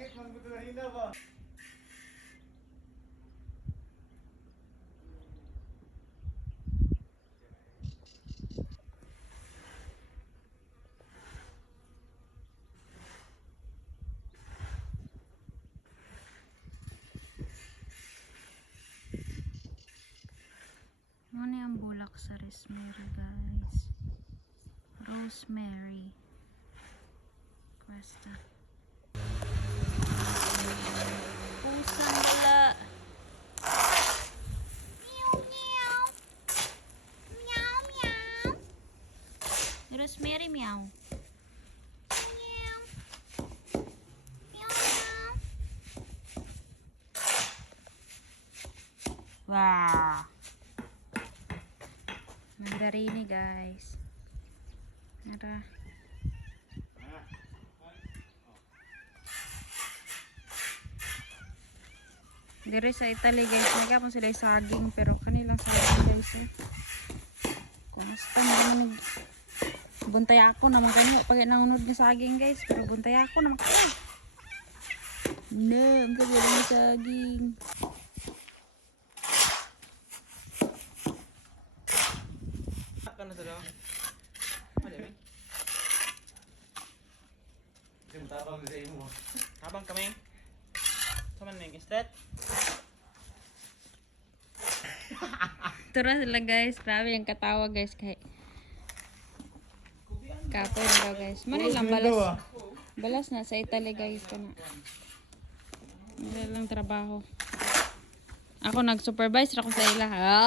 Langit man betul hina ba? Ano yung bulak sa rosemary, guys? Rosemary. Questa. Pusang dala. Meow, meow. Meow, meow. Rosemary, meow. Meow. Meow, meow. Wow. Mandarini, guys. Nara. Dire sa Italy, guys, nagkapon sila saging, pero kanilang saging, guys, eh. Kumusta naman buntay ako naman kanyo pag nangunod ng saging, guys, pero buntay ako naman kayo. No, ang kagaling ng saging. Kan sa daw. Ano yun? Yung tabang sa imo. Habang kami. Saman ning islet. Tura sila, guys. Grabe yung katawa, guys. Kay kapoy daw, guys. Manilang balas. Balas na sa Italy, guys. Kana. Wala lang trabaho. Ako nag-supervise ako sa ila. Ha?